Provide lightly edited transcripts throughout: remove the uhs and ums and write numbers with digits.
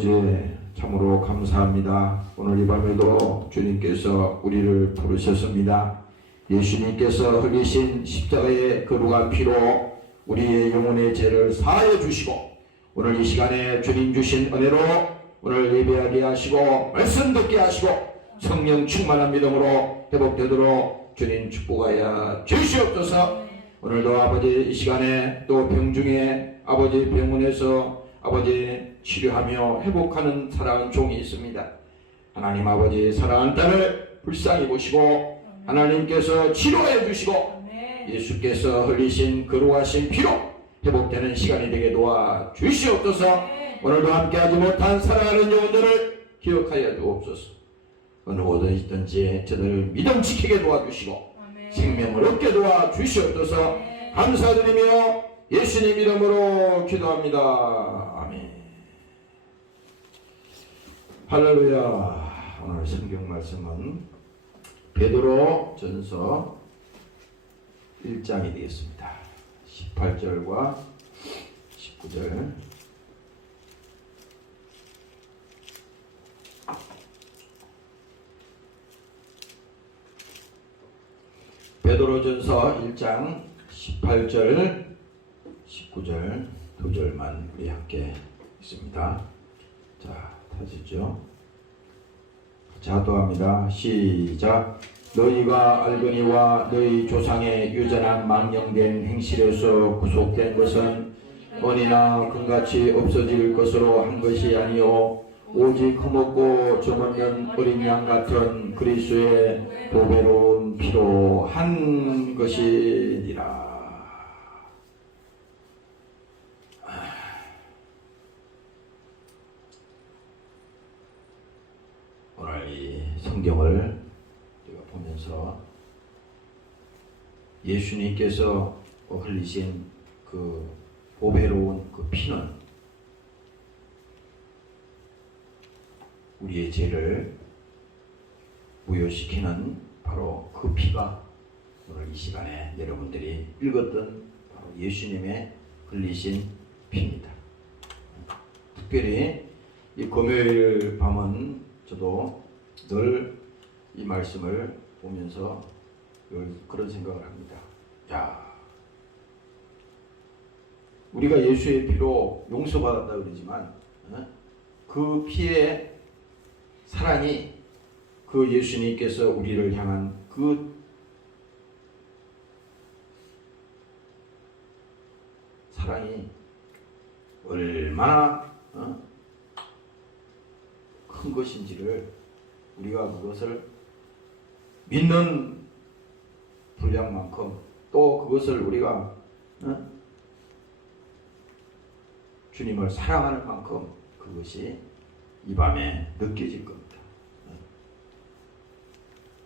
아버지 참으로 감사합니다. 오늘 이 밤에도 주님께서 우리를 부르셨습니다. 예수님께서 흘리신 십자가의 거룩한 피로 우리의 영혼의 죄를 사하여 주시고 오늘 이 시간에 주님 주신 은혜로 오늘 예배하게 하시고 말씀 듣게 하시고 성령 충만한 믿음으로 회복되도록 주님 축복하여 주시옵소서. 오늘도 아버지 이 시간에 또 병중에 아버지 병원에서 아버지 치료하며 회복하는 사랑하는 종이 있습니다. 하나님 아버지 사랑하는 딸을 불쌍히 보시고 하나님께서 치료해 주시고 예수께서 흘리신 거룩하신 피로 회복되는 시간이 되게 도와 주시옵소서. 오늘도 함께하지 못한 사랑하는 영혼들을 기억하여 주옵소서. 어느 곳에 있든지 저들을 믿음 지키게 도와주시고 생명을 얻게 도와주시옵소서. 감사드리며 예수님 이름으로 기도합니다. 아멘. 할렐루야. 오늘 성경 말씀은 베드로 전서 1장이 되겠습니다. 18절과 19절. 베드로전서 1장 18절 19절 두 절만 우리 함께 있습니다. 자, 다시죠. 자도합니다. 시작. 너희가 알거니와 너희 조상의 유전한 망령된 행실에서 구속된 것은 은이나 금같이 없어질 것으로 한 것이 아니요 오직 흠없고 점없는 어린 양 같은 그리스도의 보배로운 피로 한 것이니라. 오늘 이 성경을 우리가 보면서 예수님께서 흘리신 그 보배로운 그 피는 우리의 죄를 무효시키는 바로 그 피가 오늘 이 시간에 여러분들이 읽었던 바로 예수님의 흘리신 피입니다. 특별히 이 금요일 밤은 저도 늘 이 말씀을 보면서 늘 그런 생각을 합니다. 야, 우리가 예수의 피로 용서받았다 그러지만 그 피의 사랑이 그 예수님께서 우리를 향한 그 사랑이 얼마나 큰 것인지를 우리가 그것을 믿는 분량만큼 또 그것을 우리가 주님을 사랑하는 만큼 그것이 이 밤에 느껴질 겁니다.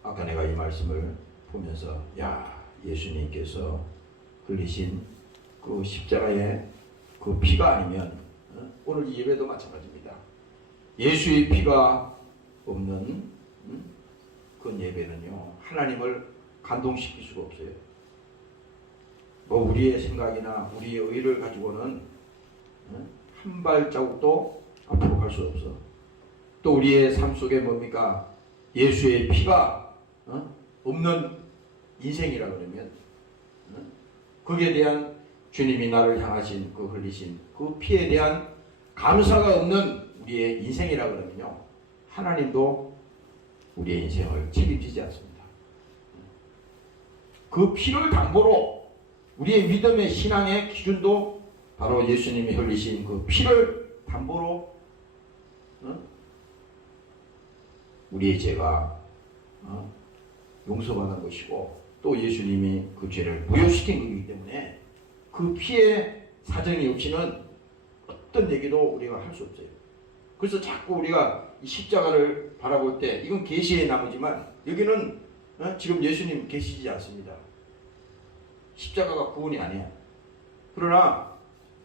아까 내가 이 말씀을 보면서 야, 예수님께서 흘리신 그 십자가의 그 피가 아니면 오늘 이 예배도 마찬가지입니다. 예수의 피가 없는 그 예배는요 하나님을 감동시킬 수가 없어요. 뭐 우리의 생각이나 우리의 의를 가지고는 한 발자국도 앞으로 갈 수 없어. 또 우리의 삶 속에 뭡니까? 예수의 피가 없는 인생이라 그러면 거기에 대한 주님이 나를 향하신 그 흘리신 그 피에 대한 감사가 없는 우리의 인생이라 그러면요 하나님도 우리의 인생을 책임지지 않습니다. 그 피를 담보로 우리의 믿음의 신앙의 기준도 바로 예수님이 흘리신 그 피를 담보로 우리의 죄가 용서받은 것이고 또 예수님이 그 죄를 무효시킨 것이기 때문에 그 피의 사정이 없이는 어떤 얘기도 우리가 할 수 없어요. 그래서 자꾸 우리가 이 십자가를 바라볼 때 이건 계시의 나무지만 여기는 지금 예수님 계시지 않습니다. 십자가가 구원이 아니야. 그러나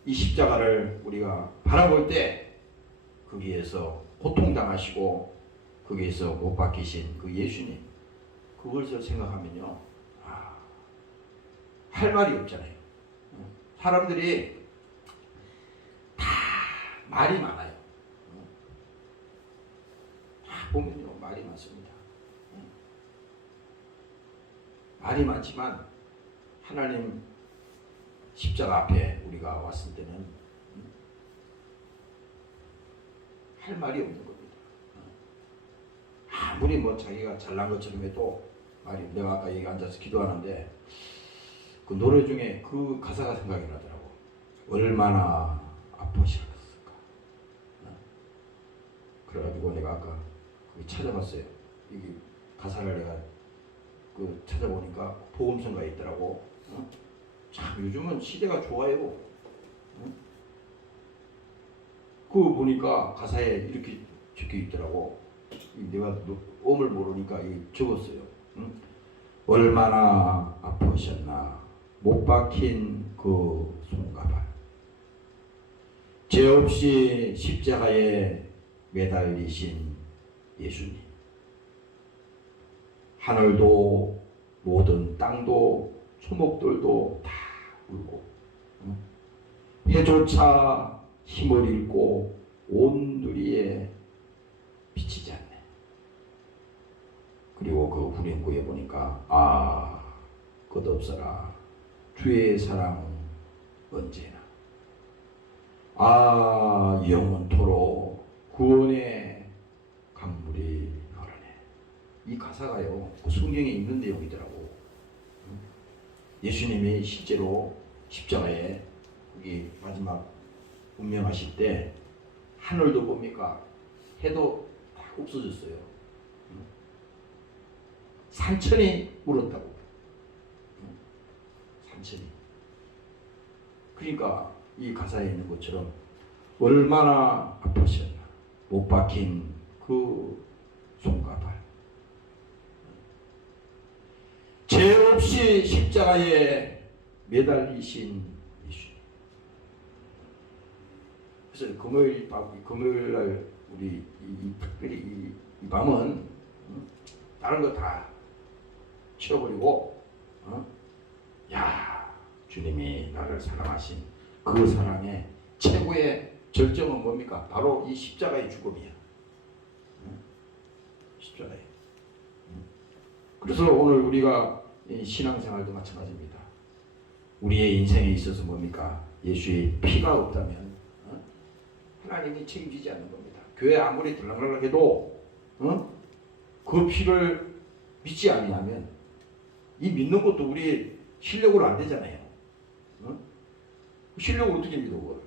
이 십자가를 우리가 바라볼 때 거기에서 고통당하시고 거기에서 못 박히신 그 예수님 그것을 생각하면요 할 말이 없잖아요. 사람들이 다 말이 많아요. 보면요 말이 많습니다. 말이 많지만 하나님 십자가 앞에 우리가 왔을 때는 할 말이 없는 겁니다. 아무리 뭐 자기가 잘난 것처럼 해도 말이, 내가 아까 여기 앉아서 기도하는데 그 노래 중에 그 가사가 생각이 나더라고. 얼마나 아프셨을까. 그래가지고 내가 아까 거기 찾아봤어요. 이게 가사를 내가 그 찾아보니까 복음성가에 있더라고. 참 요즘은 시대가 좋아요. 그거 보니까 가사에 이렇게 적혀 있더라고. 내가 음을 모르니까 적었어요. 얼마나 아프셨나 못 박힌 그 손가발, 죄 없이 십자가에 매달리신 예수님. 하늘도 모든 땅도 초목들도 다 울고 해조차 힘을 잃고 온두리에 비치지 않네. 그리고 그 후렴구에 보니까 끝없어라 주의 사랑 언제나, 영원토록 구원의 강물이 흐르네. 이 가사가요 그 성경에 있는 내용이더라고. 예수님이 실제로 십자가에 거기 마지막 운명하실 때 하늘도 봅니까? 해도 다 없어졌어요. 산천이 울었다고. 산천이. 그러니까 이 가사에 있는 것처럼 얼마나 아프셨나 못 박힌 그 손가발, 죄 없이 십자가에 매달리신 예수님. 그래서 금요일날 우리 특별히 이 밤은 다른 거 다 치워버리고 주님이 나를 사랑하신 그 사랑의 최고의 절정은 뭡니까? 바로 이 십자가의 죽음이야. 십자가에. 그래서 오늘 우리가 신앙생활도 마찬가지입니다. 우리의 인생에 있어서 뭡니까? 예수의 피가 없다면 하나님이 책임지지 않는 겁니다. 교회 아무리 들락날락 해도 그 피를 믿지 아니하면 이 믿는 것도 우리 실력으로 안 되잖아요. 실력을 어떻게 믿어 그걸?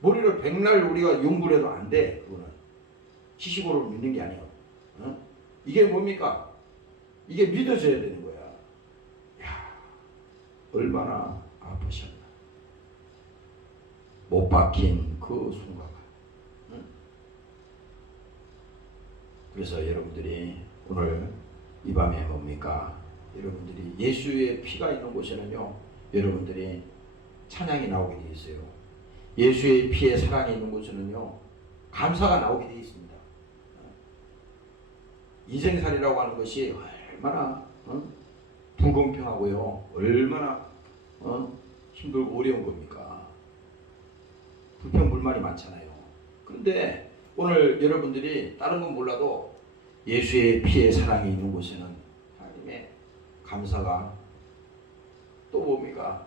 머리를 백날 우리가 연구를 해도 안 돼. 그거는 지식으로 믿는 게 아니에요. 이게 뭡니까? 이게 믿어져야 되는 거야. 얼마나 아프셨나. 못 박힌 그 순간. 그래서 여러분들이 오늘 이 밤에 뭡니까? 여러분들이 예수의 피가 있는 곳에는요, 여러분들이 찬양이 나오게 되어 있어요. 예수의 피에 사랑이 있는 곳에는요, 감사가 나오게 되어 있습니다. 인생살이라고 하는 것이 얼마나 불공평하고요, 얼마나 힘들고 어려운 겁니까? 불평불만이 많잖아요. 그런데 오늘 여러분들이 다른 건 몰라도 예수의 피에 사랑이 있는 곳에는 하나님의 감사가, 또 뭡니까?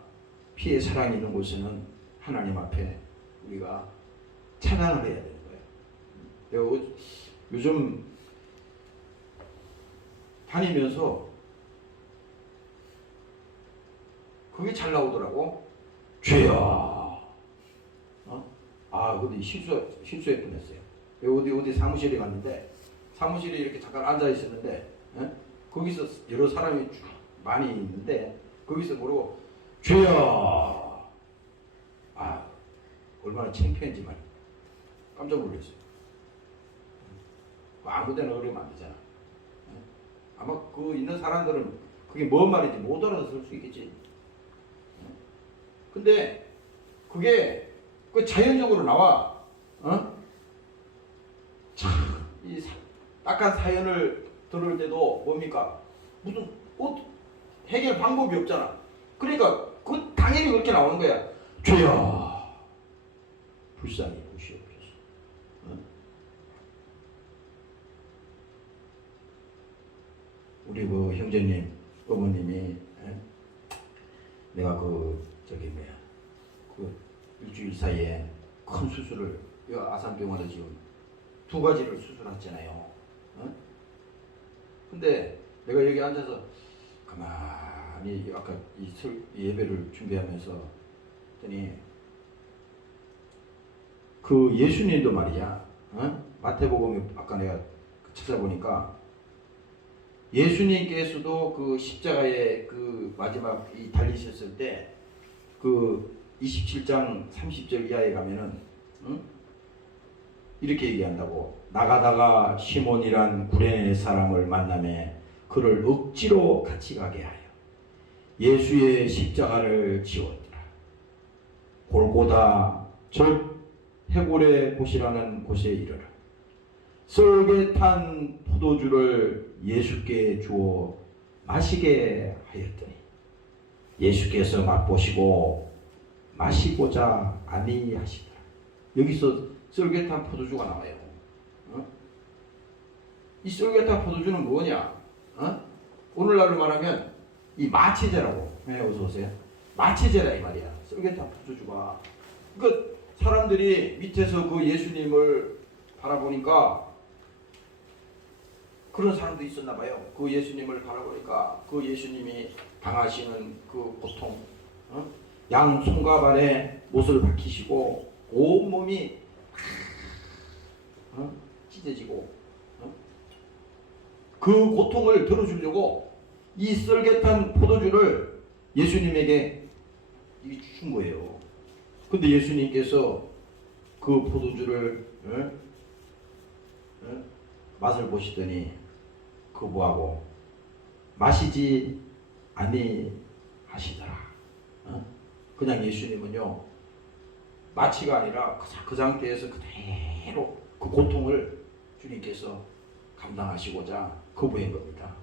피에 사랑이 있는 곳에는 하나님 앞에 우리가 찬양을 해야 되는 거예요. 내가 요즘 다니면서 그게 잘 나오더라고. 죄야. 근데 실수할 뻔했어요. 어디 사무실에 갔는데, 사무실에 이렇게 잠깐 앉아 있었는데, 거기서 여러 사람이 많이 있는데, 거기서 모르고 죄야. 얼마나 창피한지만 깜짝 놀랐어요. 아무데나 그러면 안 되잖아. 아마 그 있는 사람들은 그게 뭔 말인지 못 알아들을 수 있겠지. 근데 그게 그 자연적으로 나와. 이 딱한 사연을 들을 때도 뭡니까? 무슨 해결 방법이 없잖아. 그러니까 그 당연히 그렇게 나오는 거야. 죄야, 불쌍히 보시옵소서. 우리 그 형제님, 어머님이 내가 그 일주일 사이에 큰 수술을 아산병원에 지금 2가지를 수술했잖아요. 어? 근데 내가 여기 앉아서 가만히 아까 이 예배를 준비하면서 했더니 그 예수님도 말이야, 마태복음에 아까 내가 찾아보니까 예수님께서도 그 십자가에 그 마지막 달리셨을 때 그 27장 30절 이하에 가면은 이렇게 얘기한다고. 나가다가 시몬이란 구레네 사람을 만나매 그를 억지로 같이 가게 하여 예수의 십자가를 지었더라. 골고다 즉 해골의 곳이라는 곳에 이르러 썰게 탄 포도주를 예수께 주어 마시게 하였더니 예수께서 맛보시고 마시고자 아니하시더라. 여기서 썰게 탄 포도주가 나와요. 이 썰게 탄 포도주는 뭐냐? 오늘날로 말하면 이 마취제라고. 네, 어서 오세요. 마취제라 이 말이야. 썰게 탄 포도주가. 그러니까 사람들이 밑에서 그 예수님을 바라보니까 그런 사람도 있었나 봐요. 그 예수님을 바라보니까 그 예수님이 당하시는 그 고통, 양 손과 발에 못을 박히시고 온몸이 찢어지고 그 고통을 들어주려고 이 썰get한 포도주를 예수님에게 준 거예요. 근데 예수님께서 그 포도주를 맛을 보시더니 그 뭐하고 마시지 아니하시더라. 그냥 예수님은요 마취가 아니라 그 상태에서 그대로 그 고통을 주님께서 감당하시고자 거부한 겁니다.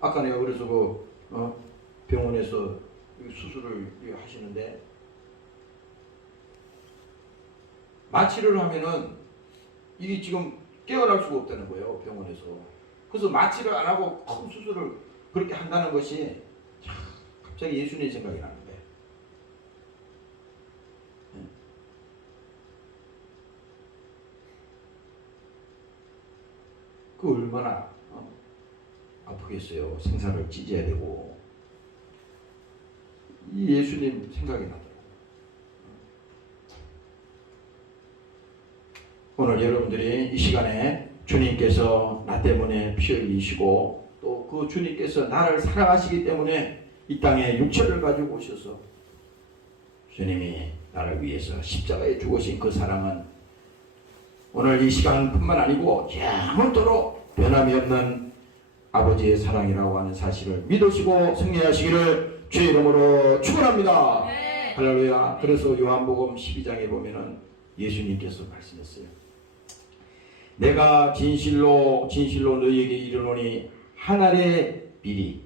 아까 내가 그래서 그 병원에서 수술을 하시는데 마취를 하면은 이게 지금 깨어날 수가 없다는 거예요, 병원에서. 그래서 마취를 안 하고 큰 수술을 그렇게 한다는 것이 갑자기 예수님 생각이 나는데, 그 얼마나 아프겠어요. 생사를 찢어야 되고. 이 예수님 생각이 나더라고요. 오늘 여러분들이 이 시간에 주님께서 나 때문에 피 흘리시고 또 그 주님께서 나를 사랑하시기 때문에 이 땅에 육체를 가지고 오셔서 주님이 나를 위해서 십자가에 죽으신 그 사랑은 오늘 이 시간뿐만 아니고 영원토록 변함이 없는 아버지의 사랑이라고 하는 사실을 믿으시고 승리하시기를 주의 이름으로 축원합니다. 네. 할렐루야. 그래서 요한복음 12장에 보면은 예수님께서 말씀했어요. 내가 진실로 너희에게 이르노니 한 알의 밀이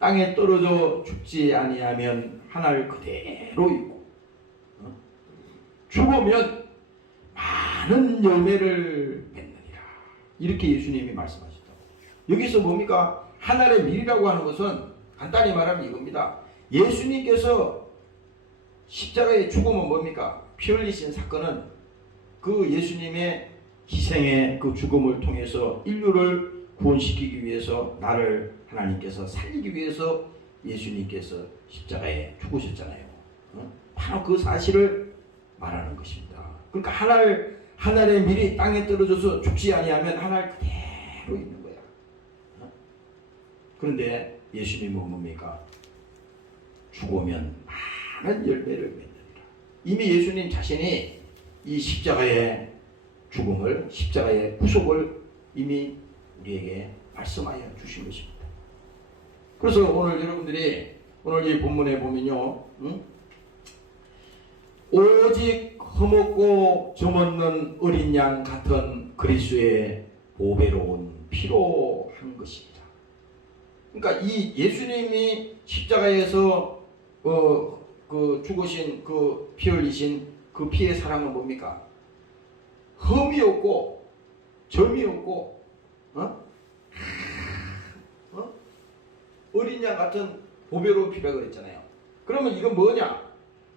땅에 떨어져 죽지 아니하면 한 알 그대로 있고 죽으면 많은 열매를 맺느니라. 이렇게 예수님이 말씀하셨다고. 여기서 뭡니까? 한 알의 밀이라고 하는 것은 간단히 말하면 이겁니다. 예수님께서 십자가에 죽으면 뭡니까? 피 흘리신 사건은 그 예수님의 희생의 그 죽음을 통해서 인류를 구원시키기 위해서 나를 하나님께서 살리기 위해서 예수님께서 십자가에 죽으셨잖아요. 바로 그 사실을 말하는 것입니다. 그러니까 한 알의 밀이 땅에 떨어져서 죽지 아니하면 한 알 그대로 있는 거야. 그런데 예수님은 뭡니까? 죽으면 많은 열매를 맺느니라. 이미 예수님 자신이 이 십자가의 죽음을, 십자가의 구속을 이미 우리에게 말씀하여 주신 것입니다. 그래서 오늘 여러분들이 오늘 이 본문에 보면요, 오직 흠없고 점없는 어린 양 같은 그리스도의 보배로운 피로 한 것입니다. 그러니까 이 예수님이 십자가에서 그 죽으신 그 피 흘리신 그 피의 사랑은 뭡니까? 흠이 없고 점이 없고 어린 양 같은 보배로 피라 그랬잖아요. 그러면 이건 뭐냐?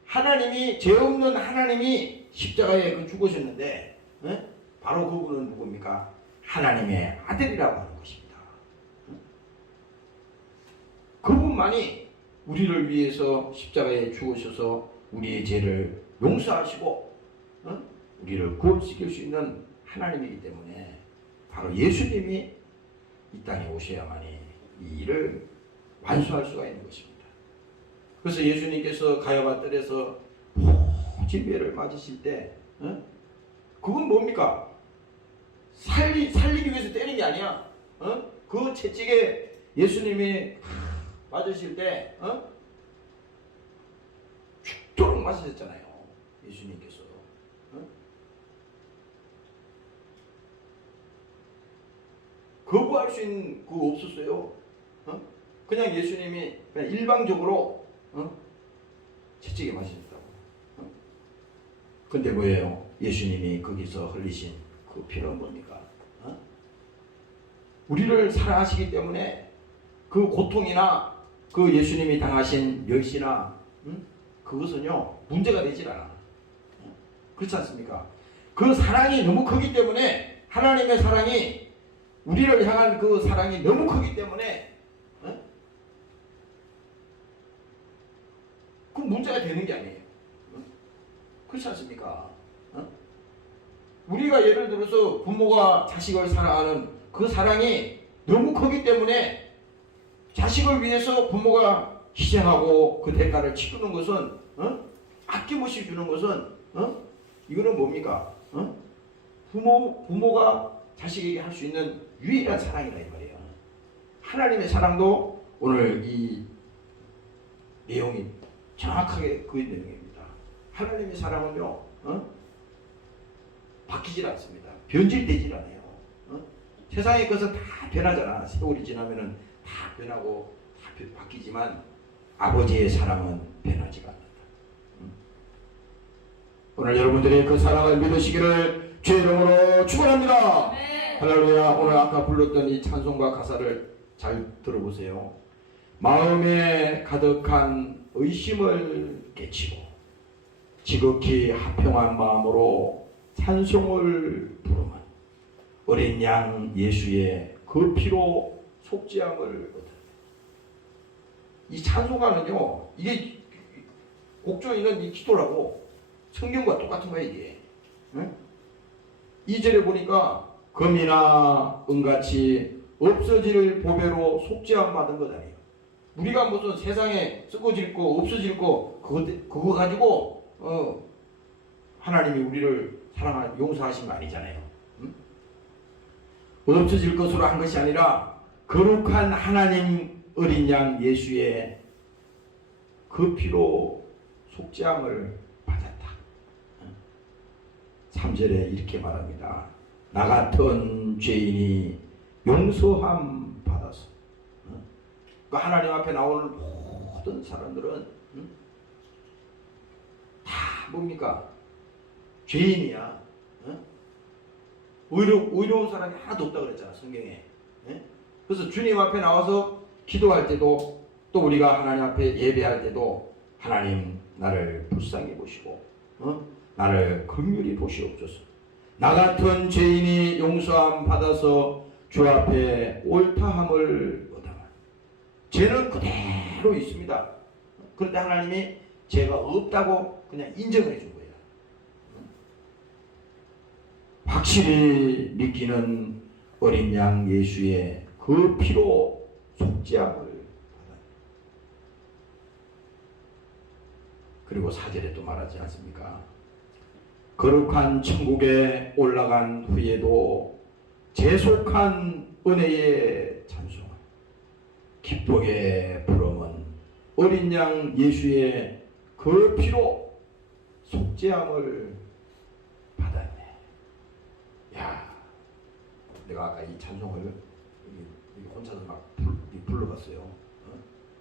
하나님이, 죄 없는 하나님이 십자가에 죽으셨는데, 바로 그분은 누굽니까? 하나님의 아들이라고 하는 것입니다. 그분만이 우리를 위해서 십자가에 죽으셔서 우리의 죄를 용서하시고 우리를 구원시킬 수 있는 하나님이기 때문에 바로 예수님이 이 땅에 오셔야만이 이 일을 완수할 수가 있는 것입니다. 그래서 예수님께서 가야바 뜰에서 진매를 맞으실 때 그건 뭡니까? 살리기 위해서 때린 게 아니야. 그 채찍에 예수님이 맞으실 때 죽도록 맞으셨잖아요. 예수님께서. 거부할 수 있는 그거 없었어요. 그냥 예수님이 그냥 일방적으로 채찍에 맞으셨다고. 근데 뭐예요? 예수님이 거기서 흘리신 그 피는 뭡니까? 우리를 사랑하시기 때문에 그 고통이나 그 예수님이 당하신 멸시나 그것은요 문제가 되질 않아. 그렇지 않습니까? 그 사랑이 너무 크기 때문에, 하나님의 사랑이, 우리를 향한 그 사랑이 너무 크기 때문에 그 문제가 되는 게 아니에요. 그렇지 않습니까? 우리가 예를 들어서 부모가 자식을 사랑하는 그 사랑이 너무 크기 때문에 자식을 위해서 부모가 희생하고 그 대가를 치르는 것은, 아낌없이 주는 것은, 이거는 뭡니까? 부모가 자식에게 할 수 있는 유일한 사랑이라 이 말이에요. 하나님의 사랑도 오늘 이 내용이 정확하게 그 내용입니다. 하나님의 사랑은요, 바뀌질 않습니다. 변질되질 않아요. 세상의 것은 다 변하잖아. 세월이 지나면은 다 변하고 다 바뀌지만 아버지의 사랑은 변하지가 않는다. 오늘 여러분들이 그 사랑을 믿으시기를 주의 이름으로 축원합니다. 할렐루야. 오늘 아까 불렀던 이 찬송과 가사를 잘 들어보세요. 마음에 가득한 의심을 깨치고 지극히 화평한 마음으로 찬송을 부르면 어린 양 예수의 그 피로 속죄함을 얻으라. 이 찬송가는요, 이게 곡조에 있는 이 기도라고 성경과 똑같은 거야 이게. 2절에 보니까 금이나 은같이 없어질 보배로 속죄함 받은 것 아니에요. 우리가 무슨 세상에 쓰고질 거 없어질 거 그거 가지고 하나님이 우리를 용서하신 거 아니잖아요. 없어질 것으로 한 것이 아니라 거룩한 하나님 어린 양 예수의 그 피로 속죄함을 받았다. 3절에 이렇게 말합니다. 나 같은 죄인이 용서함 받아서. 그 하나님 앞에 나오는 모든 사람들은 다 뭡니까? 죄인이야. 의로운 사람이 하나도 없다 그랬잖아 성경에. 그래서 주님 앞에 나와서 기도할 때도, 또 우리가 하나님 앞에 예배할 때도 하나님 나를 불쌍히 보시고 나를 긍휼히 보시옵소서. 나 같은 죄인이 용서함 받아서 주 앞에 옳다함을 얻어라. 죄는 그대로 있습니다. 그런데 하나님이 죄가 없다고 그냥 인정을 해준 거예요. 확실히 믿기는 어린 양 예수의 그 피로 속죄함을 받아요. 그리고 4절에 또 말하지 않습니까? 거룩한 천국에 올라간 후에도 재속한 은혜의 찬송을 기쁘게 부르면 어린 양 예수의 그 피로 속죄함을 받았네. 야, 내가 아까 이 찬송을 혼자서 막 불러봤어요.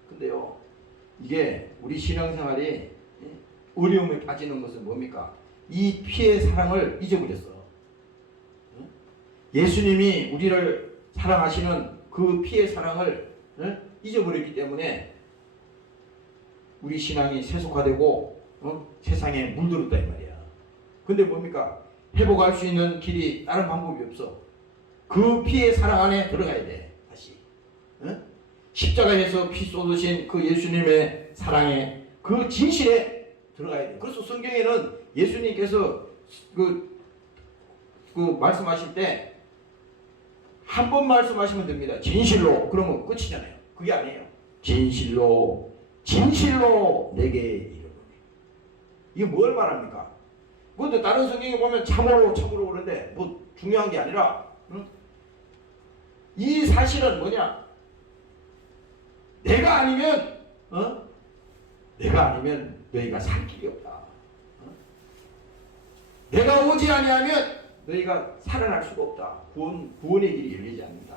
근데요, 이게 우리 신앙생활이 어려움에 빠지는 것은 뭡니까? 이 피의 사랑을 잊어버렸어. 예수님이 우리를 사랑하시는 그 피의 사랑을 잊어버렸기 때문에 우리 신앙이 세속화되고 세상에 물들었다 이 말이야. 근데 뭡니까? 회복할 수 있는 길이 다른 방법이 없어. 그 피의 사랑 안에 들어가야 돼. 다시 십자가에서 피 쏟으신 그 예수님의 사랑에, 그 진실에 들어가야 돼. 그래서 성경에는 예수님께서 그 말씀하실 때 한 번 말씀하시면 됩니다. 진실로. 그러면 끝이잖아요. 그게 아니에요. 진실로 내게 이르노니. 이게 뭘 말합니까? 그것도 다른 성경에 보면 참으로 그러는데 뭐 중요한 게 아니라 이 사실은 뭐냐? 내가 아니면 너희가 살 길이 없다. 내가 오지 아니하면 너희가 살아날 수가 없다. 구원의 길이 열리지 않는다.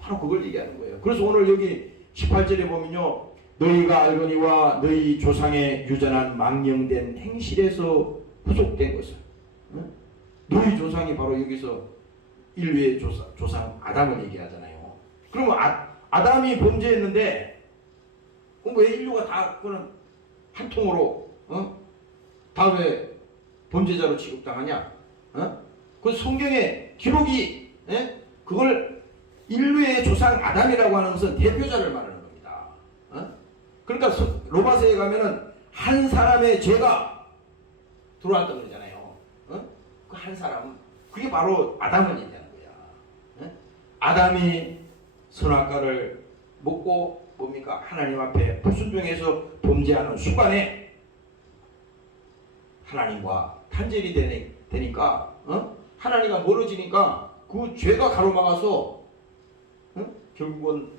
바로 그걸 얘기하는 거예요. 그래서 오늘 여기 18절에 보면요, 너희가 알거니와 너희 조상의 유전한 망령된 행실에서 후속된 것을. 너희 조상이 바로 여기서 인류의 조상 아담을 얘기하잖아요. 그러면 아담이 범죄했는데 왜 인류가 다 그런 한 통으로 다 왜 범죄자로 취급당하냐? 그 성경의 기록이 그걸 인류의 조상 아담이라고 하는 것은 대표자를 말하는 겁니다. 그러니까 로마서에 가면은 한 사람의 죄가 들어왔다 그러잖아요. 그 한 사람, 그게 바로 아담을 얘기하는 거야. 아담이 선악과를 먹고 뭡니까? 하나님 앞에 불순종해서 범죄하는 순간에 하나님과 단절이 되니까 하나님과 멀어지니까 그 죄가 가로막아서 결국은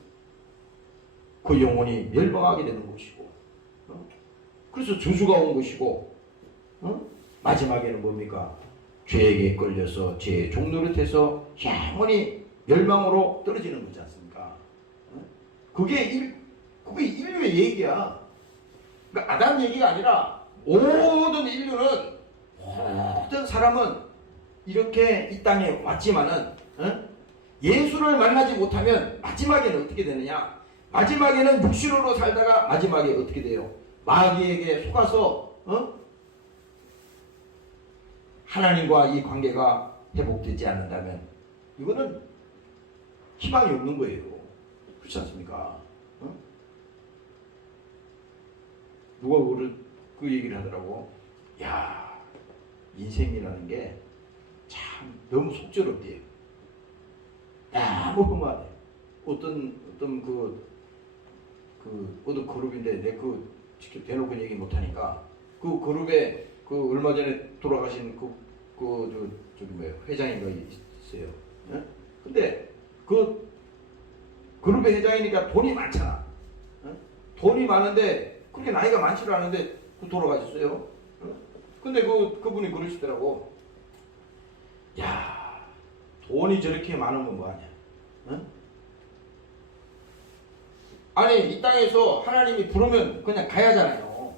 그 영혼이 멸망하게 되는 것이고, 그래서 저주가 온 것이고, 마지막에는 뭡니까? 죄에게 끌려서 죄의 종노릇해서 영원히 멸망으로 떨어지는 거지 않습니까? 그게 인류의 얘기야. 그러니까 아담 얘기가 아니라 모든 인류는, 모든 사람은 이렇게 이 땅에 왔지만은 예수를 만나지 못하면 마지막에는 어떻게 되느냐? 마지막에는 육신으로 살다가 마지막에 어떻게 돼요? 마귀에게 속아서 하나님과 이 관계가 회복되지 않는다면 이거는 희망이 없는 거예요. 그렇지 않습니까? 누가 그 얘기를 하더라고. 야, 인생이라는 게 참 너무 속절없대요. 너무 험하대. 어떤 그룹인데 내 직접 대놓고 얘기 못하니까 그 그룹에 얼마 전에 돌아가신 회장인가 있어요. 근데 그 그룹의 회장이니까 돈이 많잖아. 돈이 많은데 그렇게 나이가 많지도 않은데 돌아가셨어요. 근데 그분이 그러시더라고. 야, 돈이 저렇게 많으면 뭐하냐? 아니, 이 땅에서 하나님이 부르면 그냥 가야 하잖아요.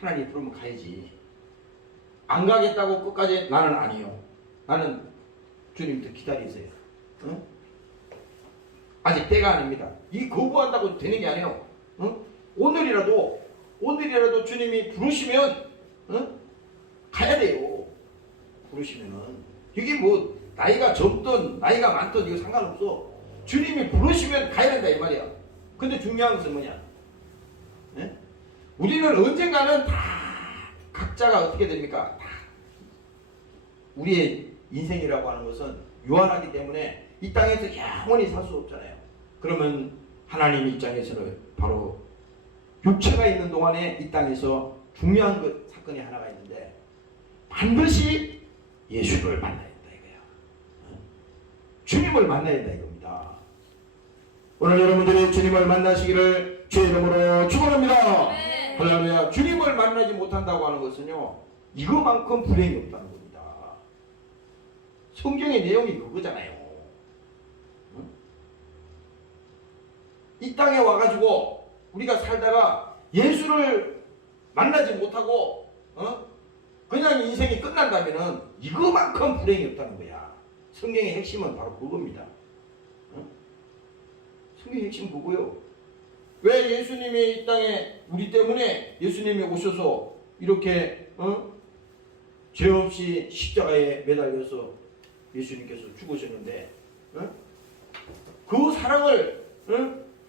하나님이 부르면 가야지. 안 가겠다고 끝까지 나는 아니요. 나는 주님부터 기다리세요. 아직 때가 아닙니다. 이 거부한다고 되는 게 아니에요. 오늘이라도 주님이 부르시면 가야 돼요. 부르시면은. 이게 뭐 나이가 젊든 나이가 많든 이거 상관없어. 주님이 부르시면 가야 된다 이 말이야. 근데 중요한 것은 뭐냐? 우리는 언젠가는 다 각자가 어떻게 됩니까? 다 우리의 인생이라고 하는 것은 유한하기 때문에 이 땅에서 영원히 살 수 없잖아요. 그러면 하나님 입장에서는 바로 육체가 있는 동안에 이 땅에서 중요한 사건이 하나가 있는데 반드시 예수를 만나야 된다 이거야. 주님을 만나야 된다 이겁니다. 오늘 여러분들이 주님을 만나시기를 주의 이름으로 축원합니다. 네. 할렐루야. 주님을 만나지 못한다고 하는 것은요, 이거만큼 불행이 없다는 겁니다. 성경의 내용이 그거잖아요. 이 땅에 와가지고 우리가 살다가 예수를 만나지 못하고 그냥 인생이 끝난다면은 이거만큼 불행이 없다는 거야. 성경의 핵심은 바로 그겁니다. 그게 핵심 그거요. 왜 예수님이 이 땅에 우리 때문에 예수님이 오셔서 이렇게 죄 없이 십자가에 매달려서 예수님께서 죽으셨는데 그 사랑을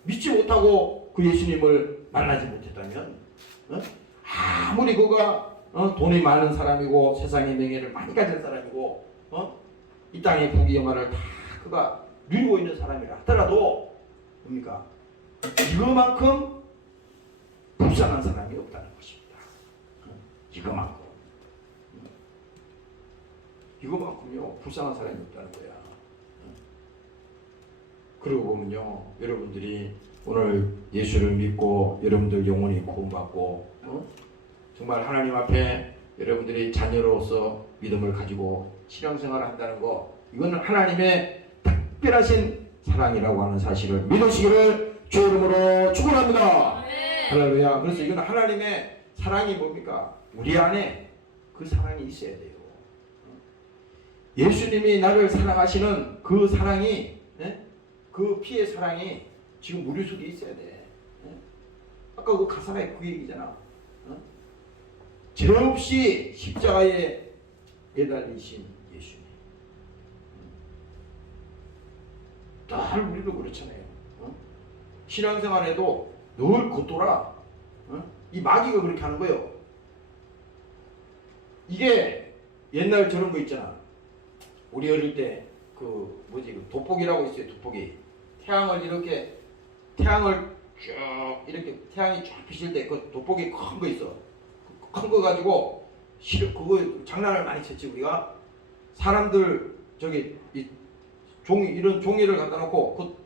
믿지 못하고 그 예수님을 만나지 못했다면 아무리 그가 돈이 많은 사람이고 세상의 명예를 많이 가진 사람이고 이 땅의 부귀영화를 다 그가 누리고 있는 사람이라 하더라도 뭡니까? 이거만큼 불쌍한 사람이 없다는 것입니다. 이거만큼요 불쌍한 사람이 없다는 거야. 그러고 보면요 여러분들이 오늘 예수를 믿고 여러분들 영혼이 구원받고 정말 하나님 앞에 여러분들이 자녀로서 믿음을 가지고 신앙생활을 한다는 거, 이거는 하나님의 특별하신 사랑이라고 하는 사실을 믿으시기를 주의 이름으로 축원합니다. 할렐루야. 그래서 이건 하나님의 사랑이 뭡니까? 우리 안에 그 사랑이 있어야 돼요. 예수님이 나를 사랑하시는 그 사랑이, 그 피의 사랑이 지금 우리 속에 있어야 돼. 아까 그 가사에 그 얘기잖아. 죄 없이 십자가에 매달리신 예수님. 늘 우리도 그렇잖아요. 신앙생활에도 늘 겉돌아. 이 마귀가 그렇게 하는 거예요. 이게 옛날 저런 거 있잖아. 우리 어릴 때 그 돋보기라고 있어요. 돋보기. 태양을 쭉 이렇게 태양이 쫙 비칠 때 그 돋보기 큰 거 있어. 큰 거 가지고 그거 장난을 많이 쳤지 우리가. 사람들 저기 이런 종이를 갖다 놓고 그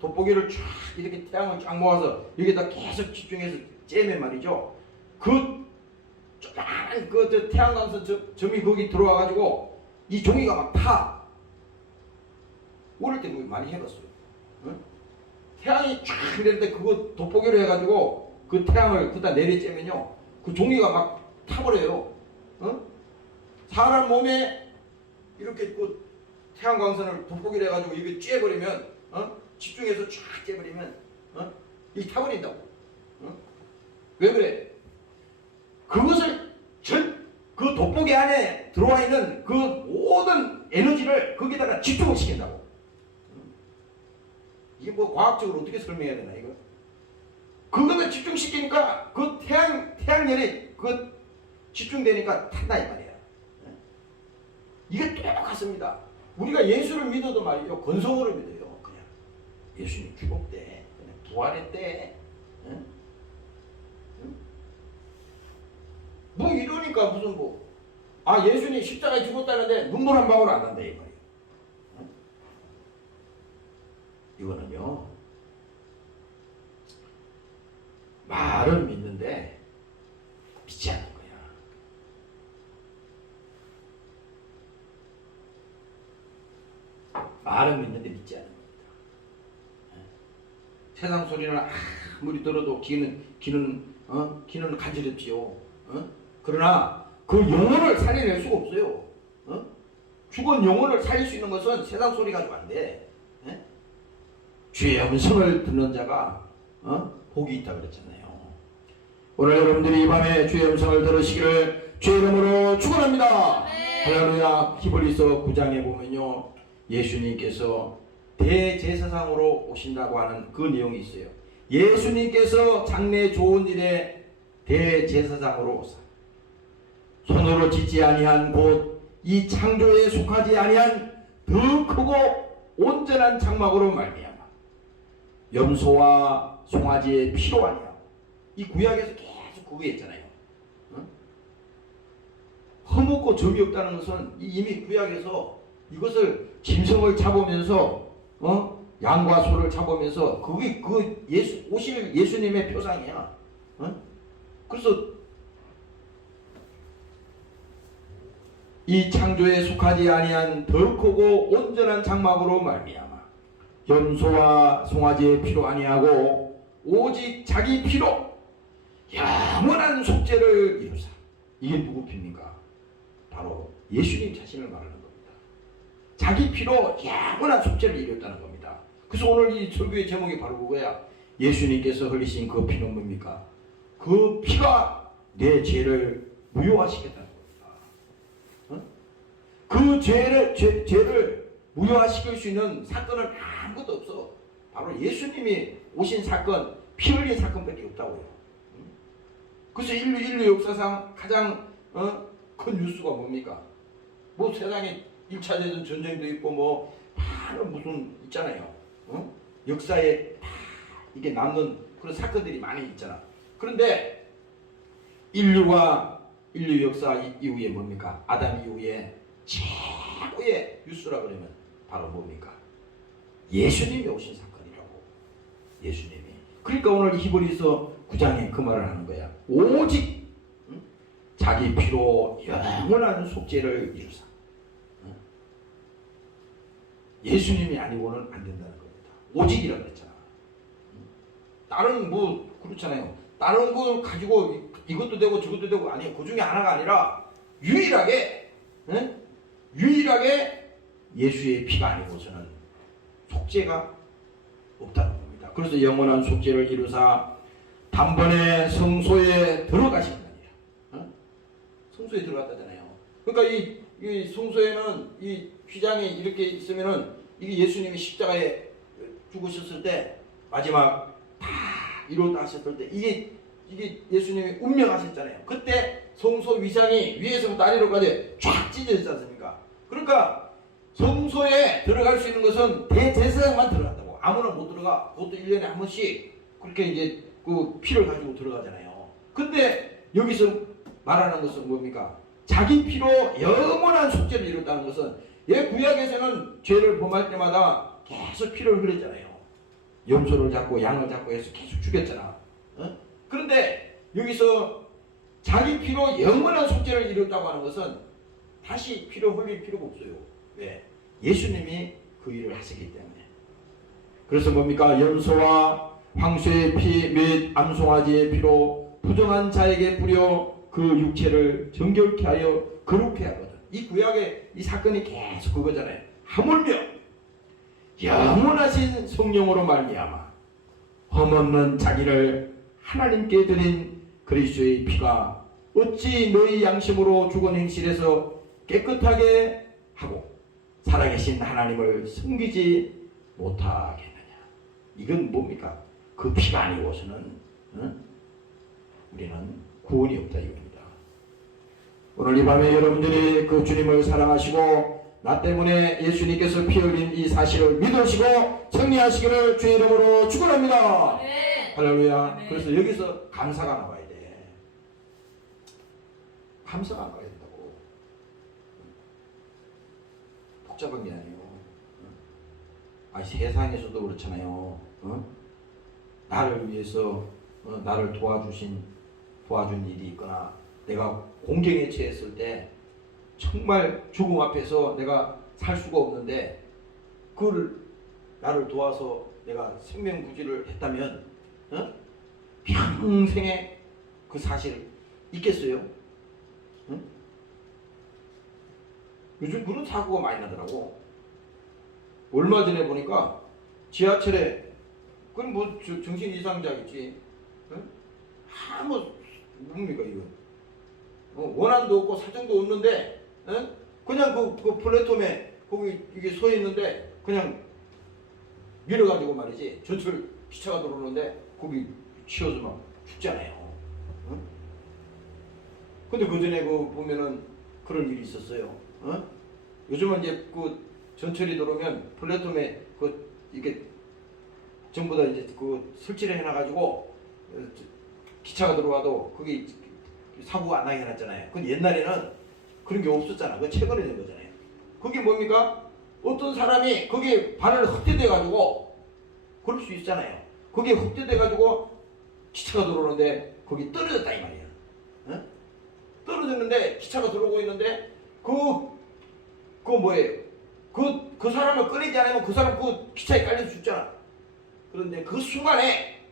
돋보기를 쫙 이렇게 태양을 쫙 모아서 여기다 계속 집중해서 째면 말이죠. 그 조그만 그 태양광선 점이 거기 들어와 가지고 이 종이가 막 타. 어릴 때 많이 해봤어요. 태양이 쫙 내릴 때 그거 돋보기로 해가지고 그 태양을 그다 내리쬐면요 그 종이가 막 타버려요. 사람 몸에 이렇게 그 태양광선을 돋보기로 해가지고 이게 쬐버리면 집중해서 쫙 쬐버리면 이게 타버린다고. 왜 그래? 그것을 그 돋보기 안에 들어와 있는 그 모든 에너지를 거기다가 집중을 시킨다고. 이게 뭐 과학적으로 어떻게 설명해야 되나 이거? 그거를 집중시키니까 그 태양열이 그 집중되니까 탄다 이 말이야. 이게 똑같습니다. 우리가 예수를 믿어도 말이죠. 건성으로 믿어요. 그냥 예수님 죽었대, 그냥 부활했대. 뭐 이러니까 무슨 예수님 십자가에 죽었다는데 눈물 한 방울 안 난다 이 말이에요. 이거는요 말은 믿는데 믿지 않는 거야. 말은 믿는데 믿지 않는 겁니다. 세상 소리는 아무리 들어도 귀는 간지럽지요. 그러나 그 영혼을 살려낼 수가 없어요. 죽은 영혼을 살릴 수 있는 것은 세상 소리 가지고 안 돼. 주의 음성을 듣는 자가 복이 있다 그랬잖아요. 오늘 여러분들이 이 밤에 주의 음성을 들으시기를 주의 이름으로 축원합니다. 할렐루야. 히브리서 9장에 보면요 예수님께서 대제사장으로 오신다고 하는 그 내용이 있어요. 예수님께서 장래 좋은 일에 대제사장으로 오사 손으로 짓지 아니한 곧 이 창조에 속하지 아니한 더 크고 온전한 장막으로 말미암아 염소와 송아지의 피로 아니야. 이 구약에서 계속 그거 했잖아요. 허묻고 점이 없다는 것은 이미 구약에서 이것을 짐승을 잡으면서 양과 소를 잡으면서 그게 오실 예수님의 표상이야. 그래서 이 창조에 속하지 아니한 더 크고 온전한 장막으로 말미암아 염소와 송아지의 피로 아니하고 오직 자기 피로 영원한 속죄를 이루사. 이게 누구 피입니까? 바로 예수님 자신을 말하는 겁니다. 자기 피로 영원한 속죄를 이뤘다는 겁니다. 그래서 오늘 이 설교의 제목이 바로 그거야. 예수님께서 흘리신 그 피는 뭡니까? 그 피가 내 죄를 무효화시켰다는 겁니다. 그 죄를 무효화시킬 수 있는 사건은 아무것도 없어. 바로 예수님이 오신 사건, 피 흘린 사건밖에 없다고요. 그래서 인류 역사상 가장 큰 뉴스가 뭡니까? 뭐 세상에 1차 대전 전쟁도 있고 뭐 많은 무슨 있잖아요. 역사에 이게 남는 그런 사건들이 많이 있잖아. 그런데 인류 역사 이후에 뭡니까? 아담 이후에 최고의 뉴스라 그러면 바로 뭡니까? 예수님이 오신 사건이라고. 예수님이. 그러니까 오늘 히브리서 9장에 그 말을 하는 거야. 오직 자기 피로 영원한 속죄를 이루사. 예수님이 아니고는 안 된다는 겁니다. 오직이라고 그랬잖아. 다른 뭐 그렇잖아요. 다른 거 가지고 이것도 되고 저것도 되고 아니에요. 그 중에 하나가 아니라 유일하게 예수의 피가 아니고서는 속죄가 없다는 겁니다. 그래서 영원한 속죄를 이루사 단번에 성소에 들어가신 거예요. 성소에 들어갔다잖아요. 그러니까 이 성소에는 이 휘장이 이렇게 있으면은 이게 예수님이 십자가에 죽으셨을 때 마지막 다 이루었다 하셨을 때 이게 예수님이 운명하셨잖아요. 그때 성소 위장이 위에서부터 아래로까지 쫙 찢어졌지 않습니까? 그러니까 성소에 들어갈 수 있는 것은 대제사장만 들어간다고. 아무나 못 들어가. 그것도 1년에 한 번씩 그렇게 이제 그 피를 가지고 들어가잖아요. 근데 여기서 말하는 것은 뭡니까? 자기 피로 영원한 속죄를 이뤘다는 것은 구약에서는 죄를 범할 때마다 계속 피를 흘렸잖아요. 염소를 잡고 양을 잡고 해서 계속 죽였잖아. 그런데 여기서 자기 피로 영원한 속죄를 이뤘다고 하는 것은 다시 피를 흘릴 필요가 없어요. 왜? 예수님이 그 일을 하시기 때문에. 그래서 뭡니까? 염소와 황소의 피 및 암송아지의 피로 부정한 자에게 뿌려 그 육체를 정결케 하여 거룩케 하거든. 이 구약의 이 사건이 계속 그거잖아요. 하물며 영원하신 성령으로 말미암아 험없는 자기를 하나님께 드린 그리스도의 피가 어찌 너희 양심으로 죽은 행실에서 깨끗하게 하고 살아계신 하나님을 섬기지 못하겠느냐. 이건 뭡니까? 그 피가 아니고서는 우리는 구원이 없다 이겁니다. 오늘 이 밤에 여러분들이 그 주님을 사랑하시고 나 때문에 예수님께서 피 흘린 이 사실을 믿으시고 승리하시기를 주의 이름으로 축원합니다. 할렐루야. 그래서 여기서 감사가 나와야 돼. 감사가 나와야 된다고. 복잡한 게 아니에요. 세상에서도 그렇잖아요. 나를 위해서 나를 도와준 일이 있거나 내가 공경에 처했을 때 정말 죽음 앞에서 내가 살 수가 없는데 그걸 나를 도와서 내가 생명구지를 했다면 평생에 그 사실 있겠어요? 요즘 그런 사고가 많이 나더라고. 얼마 전에 보니까 지하철에 그건 뭐 정신 이상자겠지. 뭡니까 이거? 원한도 없고 사정도 없는데 그냥 그 플랫폼에 거기 이게 서 있는데 그냥 밀어가지고 말이지. 전철 기차가 들어오는데 거기 치여서 막 죽잖아요. 근데 그 전에 그 보면은 그런 일이 있었어요. 요즘은 이제 그 전철이 들어오면 플랫폼에 이게 전부 다 이제 그 설치를 해놔가지고 기차가 들어와도 거기 사고가 안 나게 해놨잖아요. 근데 옛날에는 그런 게 없었잖아. 그거 최근에 된 거잖아요. 그게 뭡니까? 어떤 사람이 거기에 발을 헛디뎌가지고 그럴 수 있잖아요. 거기에 헛디뎌가지고 기차가 들어오는데 거기 떨어졌다 이 말이야. 떨어졌는데 기차가 들어오고 있는데 그거 뭐예요? 그 사람을 꺼내지 않으면 그 사람 그 기차에 깔려서 죽잖아. 그런데 그 순간에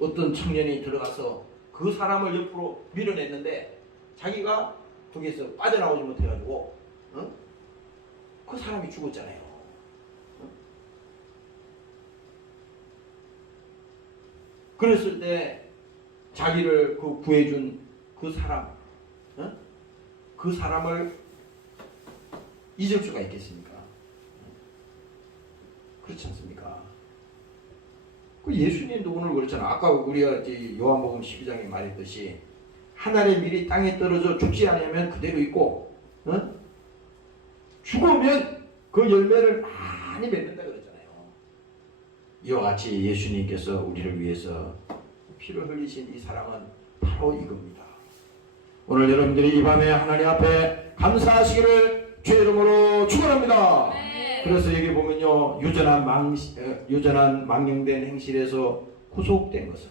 어떤 청년이 들어가서 그 사람을 옆으로 밀어냈는데 자기가 거기에서 빠져나오지 못해가지고 그 사람이 죽었잖아요. 그랬을 때 자기를 그 구해준 그 사람, 그 사람을 잊을 수가 있겠습니까? 그렇지 않습니까? 그 예수님도 오늘 그렇잖아. 아까 우리가 요한복음 12장에 말했듯이 하늘의 밀이 땅에 떨어져 죽지 않으면 그대로 있고, 죽으면 그 열매를 많이 맺는다 그랬잖아요. 이와 같이 예수님께서 우리를 위해서 피를 흘리신 이 사랑은 바로 이겁니다. 오늘 여러분들이 이 밤에 하나님 앞에 감사하시기를 주의 이름으로 축원합니다. 그래서 여기 보면요, 유전한 망령된 행실에서 구속된 것은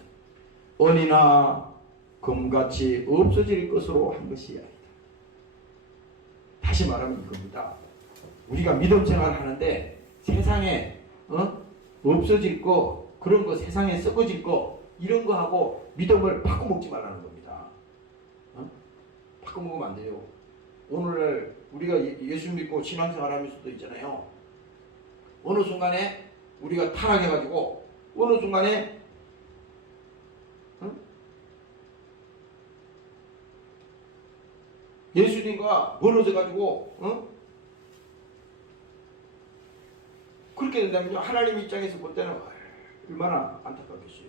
은이나 금같이 없어질 것으로 한 것이 아니다. 다시 말하면 이겁니다. 우리가 믿음 생활을 하는데 세상에 없어질 거, 그런 거, 세상에 썩어질 거, 이런 거 하고 믿음을 바꿔먹지 말라는 겁니다. 바꿔먹으면 안 돼요. 오늘날 우리가 예수 믿고 신앙생활 하면서 도 있잖아요. 어느 순간에 우리가 타락해가지고 어느 순간에 예수님과 멀어져가지고 그렇게 된다면요, 하나님 입장에서 볼 때는 얼마나 안타깝겠어요.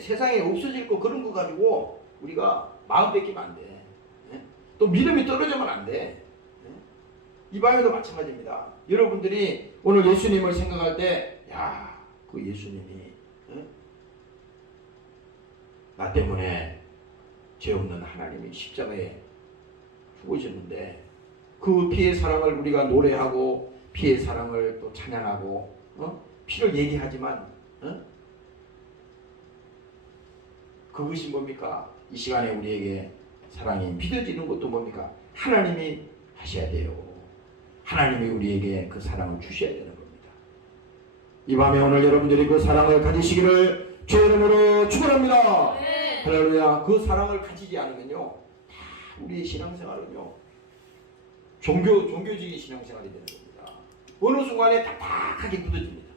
세상에 없어질 거, 그런 거 가지고 우리가 마음 뺏기면 안 돼. 또 믿음이 떨어지면 안 돼. 이 밤에도 마찬가지입니다. 여러분들이 오늘 예수님을 생각할 때, 야, 그 예수님이 나 때문에 죄 없는 하나님이 십자가에 죽으셨는데 그 피의 사랑을 우리가 노래하고 피의 사랑을 또 찬양하고 피를 얘기하지만 그것이 뭡니까? 이 시간에 우리에게 사랑이 믿어지는 것도 뭡니까? 하나님이 하셔야 돼요. 하나님이 우리에게 그 사랑을 주셔야 되는 겁니다. 이 밤에 오늘 여러분들이 그 사랑을 가지시기를 주의 이름으로 축원합니다. 할렐루야. 그 사랑을 가지지 않으면요, 우리의 신앙생활은요, 종교적인 신앙생활이 되는 겁니다. 어느 순간에 딱딱하게 굳어집니다.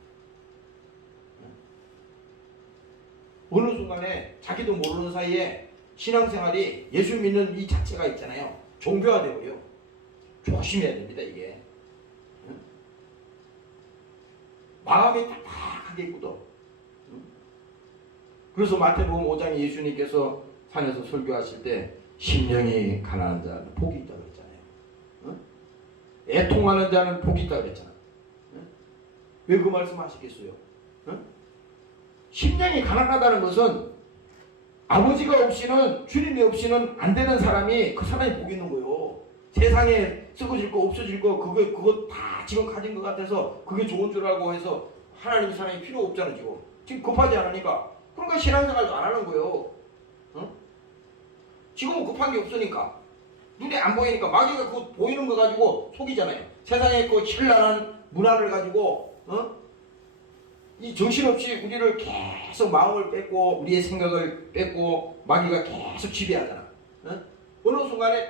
어느 순간에 자기도 모르는 사이에 신앙생활이, 예수 믿는 이 자체가 있잖아요, 종교화되고요. 조심해야 됩니다. 이게 마음이 딱딱하게 굳어. 그래서 마태복음 5장에 예수님께서 산에서 설교하실 때 심령이 가난한 자는 복이 있다고 그랬잖아요. 애통하는 자는 복이 있다고 그랬잖아요. 왜 그 말씀 하시겠어요? 심령이 가난하다는 것은 아버지가 없이는, 주님이 없이는 안 되는 사람이, 그 사람이 복이 있는 거예요. 세상에 썩어질 거, 없어질 거, 그거 다 지금 가진 것 같아서 그게 좋은 줄 알고 해서 하나님 사랑이 필요 없잖아. 지금 급하지 않으니까. 그러니까 신앙생활도 안 하는 거예요. 지금은 급한 게 없으니까, 눈에 안 보이니까. 마귀가 그 보이는 거 가지고 속이잖아요. 세상에 그 신랄한 문화를 가지고 이 정신없이 우리를 계속 마음을 뺏고 우리의 생각을 뺏고 마귀가 계속 지배하잖아. 어느 순간에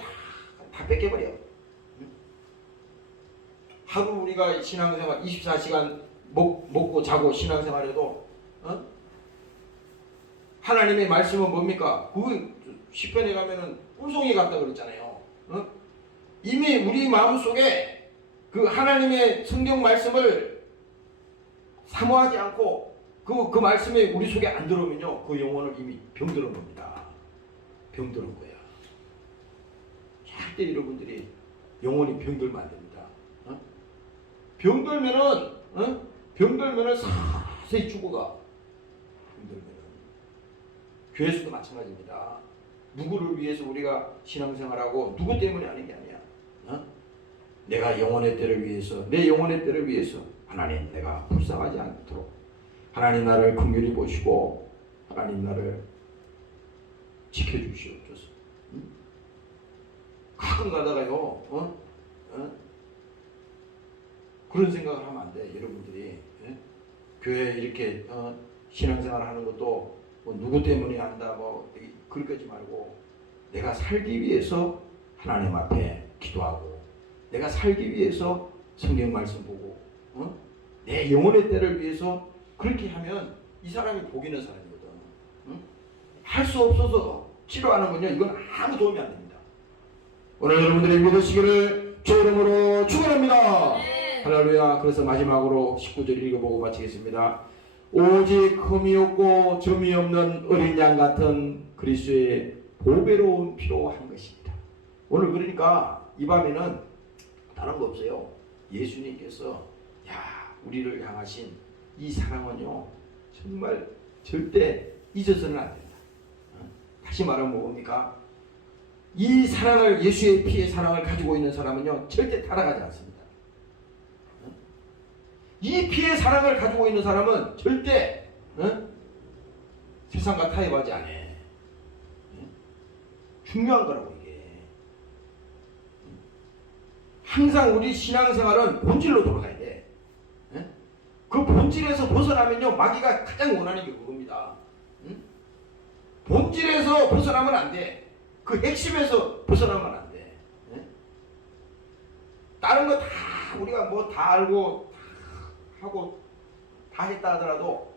다 뺏겨버려. 하루 우리가 신앙생활 24시간 먹고 자고 신앙생활해도 하나님의 말씀은 뭡니까? 그 시편에 가면은 꿈송이 같다 그랬잖아요. 이미 우리 마음속에 그 하나님의 성경 말씀을 사모하지 않고 그 말씀이 우리 속에 안 들어오면요, 그 영혼을 이미 병들은 겁니다. 병들은 거야. 절대 여러분들이 영혼이 병들면 안 됩니다. 병들면은 서서히 죽어가. 병들면은. 교회에서도 마찬가지입니다. 누구를 위해서 우리가 신앙생활하고 누구 때문에 하는 게 아니야. 내가 영혼의 때를 위해서, 내 영혼의 때를 위해서 하나님, 내가 불쌍하지 않도록 하나님 나를 긍휼히 보시고 하나님 나를 지켜주시옵소서. 가끔 가다가요, 그런 생각을 하면 안 돼. 여러분들이 교회 이렇게 신앙생활 하는 것도 뭐 누구 때문에 한다 뭐 그러지 말고, 내가 살기 위해서 하나님 앞에 기도하고, 내가 살기 위해서 성경 말씀 보고, 내 영혼의 때를 위해서 그렇게 하면 이 사람이 복 있는 사람이거든. 응? 할 수 없어서 치료하는군요. 이건 아무 도움이 안 됩니다. 오늘 여러분들이 믿으시기를 주 이름으로 축원합니다. 할렐루야. 그래서 마지막으로 19절 읽어보고 마치겠습니다. 오직 흠이 없고 점이 없는 어린 양 같은 그리스도의 보배로운 피로 한 것입니다. 오늘 그러니까 이 밤에는 다른 거 없어요. 예수님께서 우리를 향하신 이 사랑은요 정말 절대 잊어서는 안 된다. 다시 말하면 뭡니까? 이 사랑을, 예수의 피의 사랑을 가지고 있는 사람은요 절대 타락하지 않습니다. 이 피의 사랑을 가지고 있는 사람은 절대 세상과 타협하지 않아. 중요한 거라고 이게. 항상 우리 신앙생활은 본질로 돌아가야 돼. 그 본질에서 벗어나면요 마귀가 가장 원하는 게 그겁니다. 본질에서 벗어나면 안 돼. 그 핵심에서 벗어나면 안 돼. 다른 거 다 우리가 뭐 다 알고 다 하고 다 했다 하더라도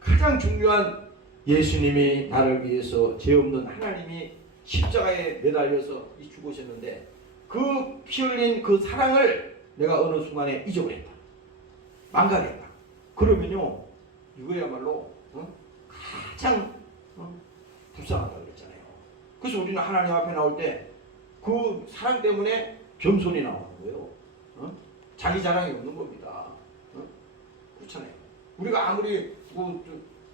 가장 중요한 예수님이 나를 위해서 죄 없는 하나님이 십자가에 매달려서 죽으셨는데 그 피 흘린 그 사랑을 내가 어느 순간에 잊어버렸다. 망각했다. 그러면요 이거야말로 가장 불쌍하다고 그랬잖아요. 그래서 우리는 하나님 앞에 나올 때 그 사랑 때문에 겸손이 나오는 거예요. 자기 자랑이 없는 겁니다. 그렇잖아요. 우리가 아무리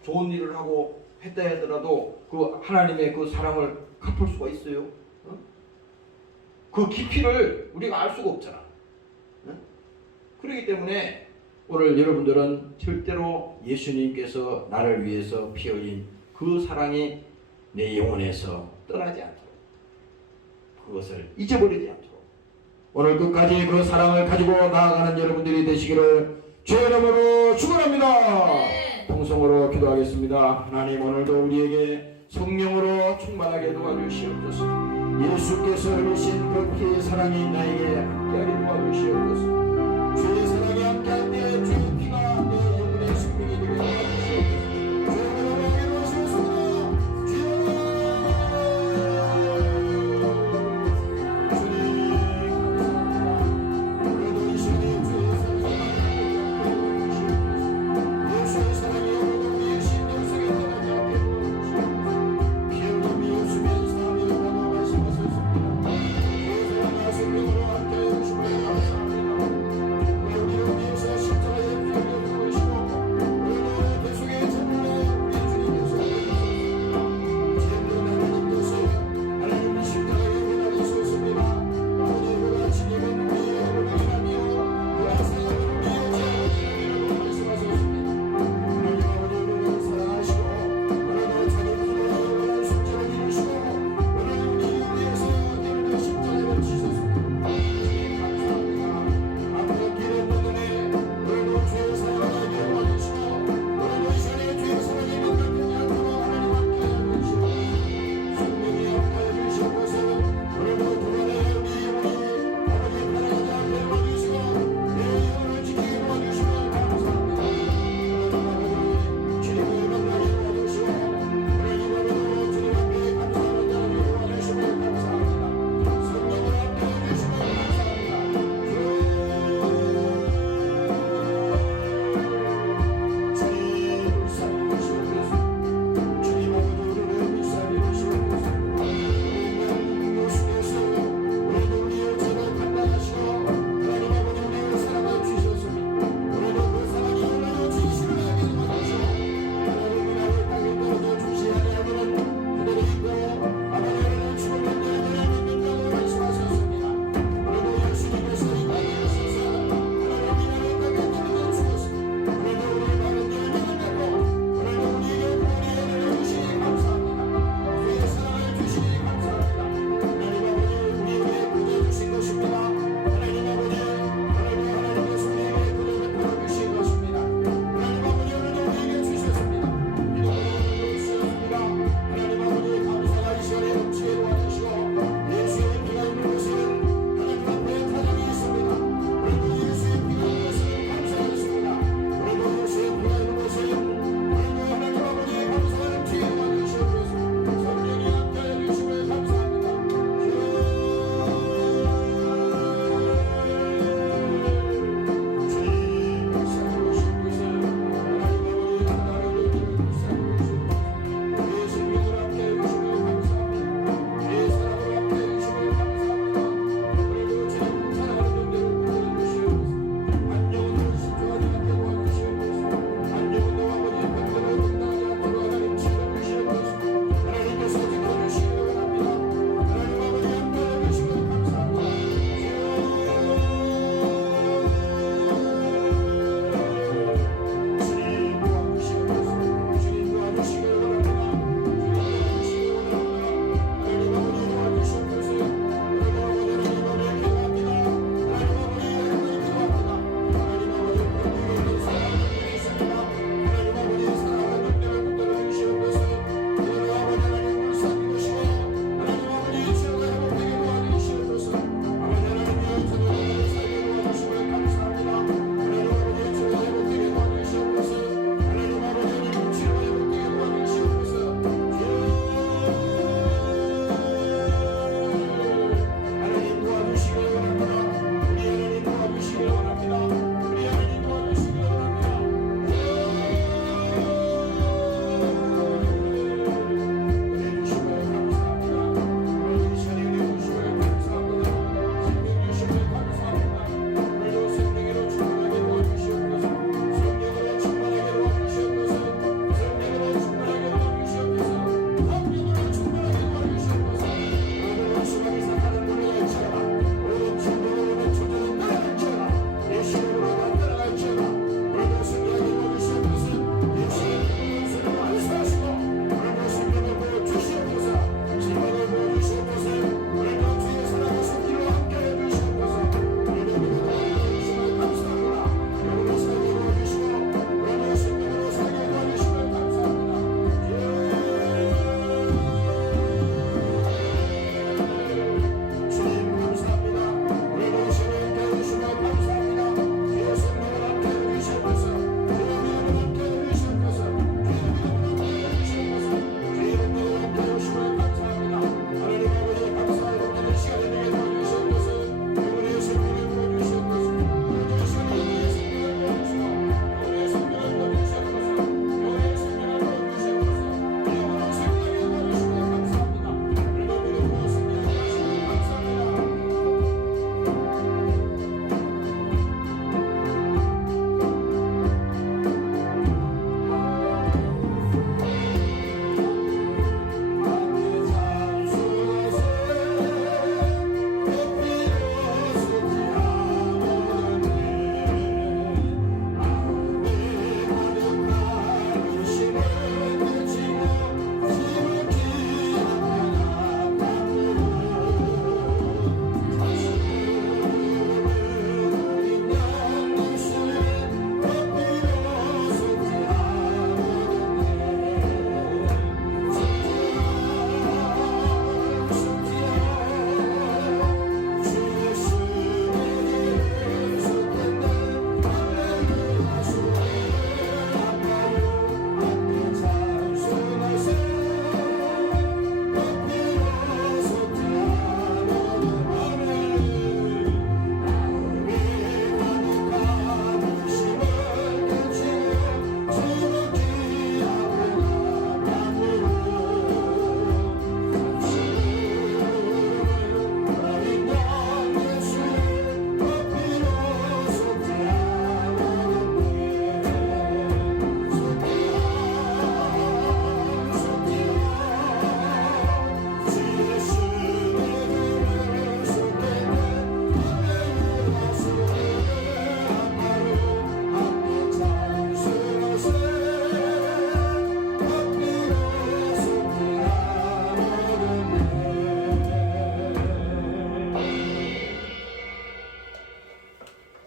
좋은 일을 하고 했다 하더라도 그 하나님의 그 사랑을 갚을 수가 있어요? 그 깊이를 우리가 알 수가 없잖아. 그렇기 때문에 오늘 여러분들은 절대로 예수님께서 나를 위해서 피 흘린 그 사랑이 내 영혼에서 떠나지 않도록, 그것을 잊어버리지 않도록 오늘 끝까지 그 사랑을 가지고 나아가는 여러분들이 되시기를 주의 이름으로 축원합니다. 통성으로 기도하겠습니다. 하나님, 오늘도 우리에게 성령으로 충만하게 도와주시옵소서. 예수께서 흘리신 그 피의 사랑이 나에게 함께하게 도와주시옵소서. 주의 사랑이 함께할 때 주의 피가 내 영혼의 생명이 되게 도와주시옵소서. 주의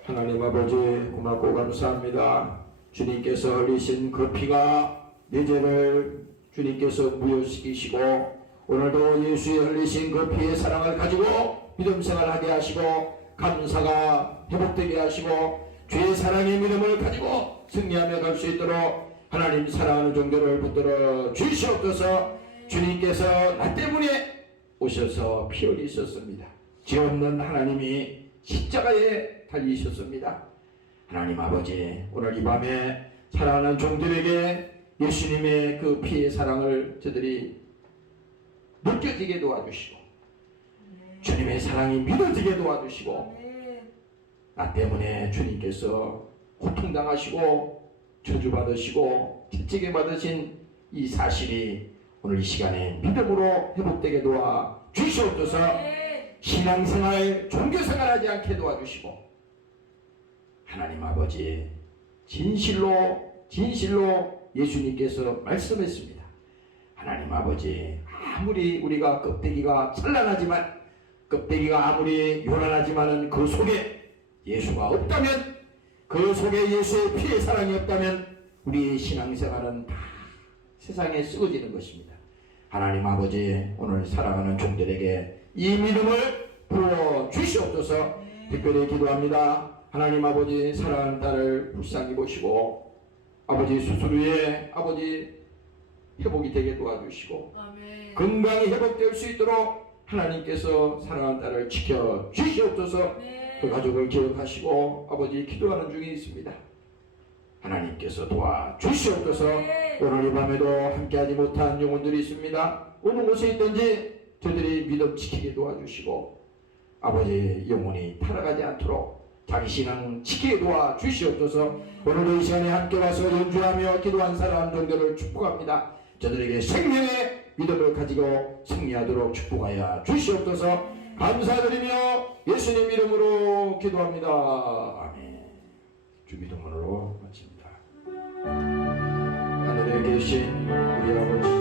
하나님 아버지 고맙고 감사합니다. 주님께서 흘리신 그 피가 내 죄를 주님께서 무효시키시고 오늘도 예수의 흘리신 그 피의 사랑을 가지고 믿음 생활하게 하시고 감사가 회복되게 하시고 주의 사랑의 믿음을 가지고 승리하며 갈 수 있도록 하나님 사랑하는 종교를 붙들어 주시옵소서. 주님께서 나 때문에 오셔서 피 흘리셨습니다. 죄 없는 하나님이 십자가에 달리셨습니다. 하나님 아버지 오늘 이 밤에 사랑하는 종들에게 예수님의 그 피의 사랑을 저들이 느껴지게 도와주시고 주님의 사랑이 믿어지게 도와주시고 나 때문에 주님께서 고통당하시고 저주받으시고 채찍에 받으신 이 사실이 오늘 이 시간에 믿음으로 회복되게 도와 주시옵소서. 신앙생활 종교생활하지 않게 도와주시고 하나님 아버지 진실로 예수님께서 말씀했습니다. 하나님 아버지 아무리 우리가 껍데기가 찬란하지만 껍데기가 아무리 요란하지만은 그 속에 예수가 없다면 그 속에 예수의 피의 사랑이 없다면 우리의 신앙생활은 다 세상에 쓰러지는 것입니다. 하나님 아버지 오늘 사랑하는 종들에게 이 믿음을 부어 주시옵소서. 특별히 기도합니다. 하나님 아버지 사랑하는 딸을 불쌍히 보시고 아버지 수술 후에 아버지 회복이 되게 도와주시고 아멘. 건강이 회복될 수 있도록 하나님께서 사랑하는 딸을 지켜 주시옵소서. 그 가족을 기억하시고 아버지 기도하는 중에 있습니다. 하나님께서 도와주시옵소서. 오늘 이 밤에도 함께하지 못한 영혼들이 있습니다. 어느 곳에 있든지 저들이 믿음 지키게 도와주시고 아버지 영혼이 타락하지 않도록 자기 신앙 지키게 도와주시옵소서. 오늘도 이 시간에 함께 와서 연주하며 기도한 사람 종들을 축복합니다. 저들에게 생명의 믿음을 가지고 승리하도록 축복하여 주시옵소서. 감사드리며 예수님 이름으로 기도합니다. 아멘. 주기도문으로 마칩니다. 하늘에 계신 우리 아버지